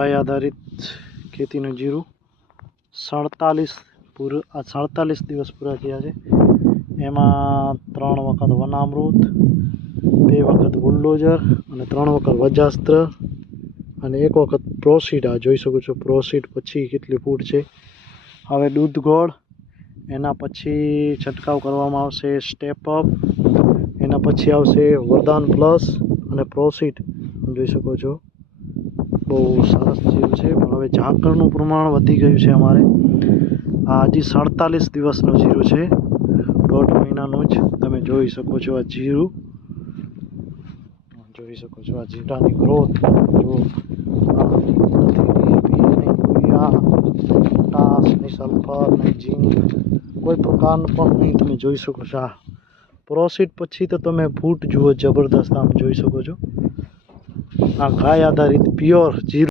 ગાય આધારિત ખેતીનું જીરું 47 દિવસ પૂરા થયા છે। એમાં 3 વખત વનામૃત, 2 વખત બુલડોઝર અને 3 વખત વજાસ્ત્ર અને 1 વખત પ્રોસીડ। આ જોઈ શકો છો પ્રોસીડ પછી કેટલી ફૂટ છે। હવે દૂધ ગોળ, એના પછી છંટકાવ કરવામાં આવશે સ્ટેપ અપ, એના પછી આવશે વરદાન પ્લસ અને પ્રોસીડ। જોઈ શકો છો બહુ સરસ જીરું છે, પણ હવે ઝાકળનું પ્રમાણ વધી ગયું છે અમારે। આ હજી 47 દિવસનું જીરું છે, 1.5 મહિનાનું જ। તમે જોઈ શકો છો આ જીરું, જોઈ શકો છો આ જીરાની ગ્રોથ જો। પોટાશ નહીં, સલ્ફર નહીં, ઝીંક કોઈ પ્રકારનું પણ નહીં। તમે જોઈ શકો છો આ પ્રોસીડ પછી તો તમે ફૂટ જુઓ જબરદસ્ત। આમ જોઈ શકો છો આ ગાય આધારિત પ્યોર જીરું।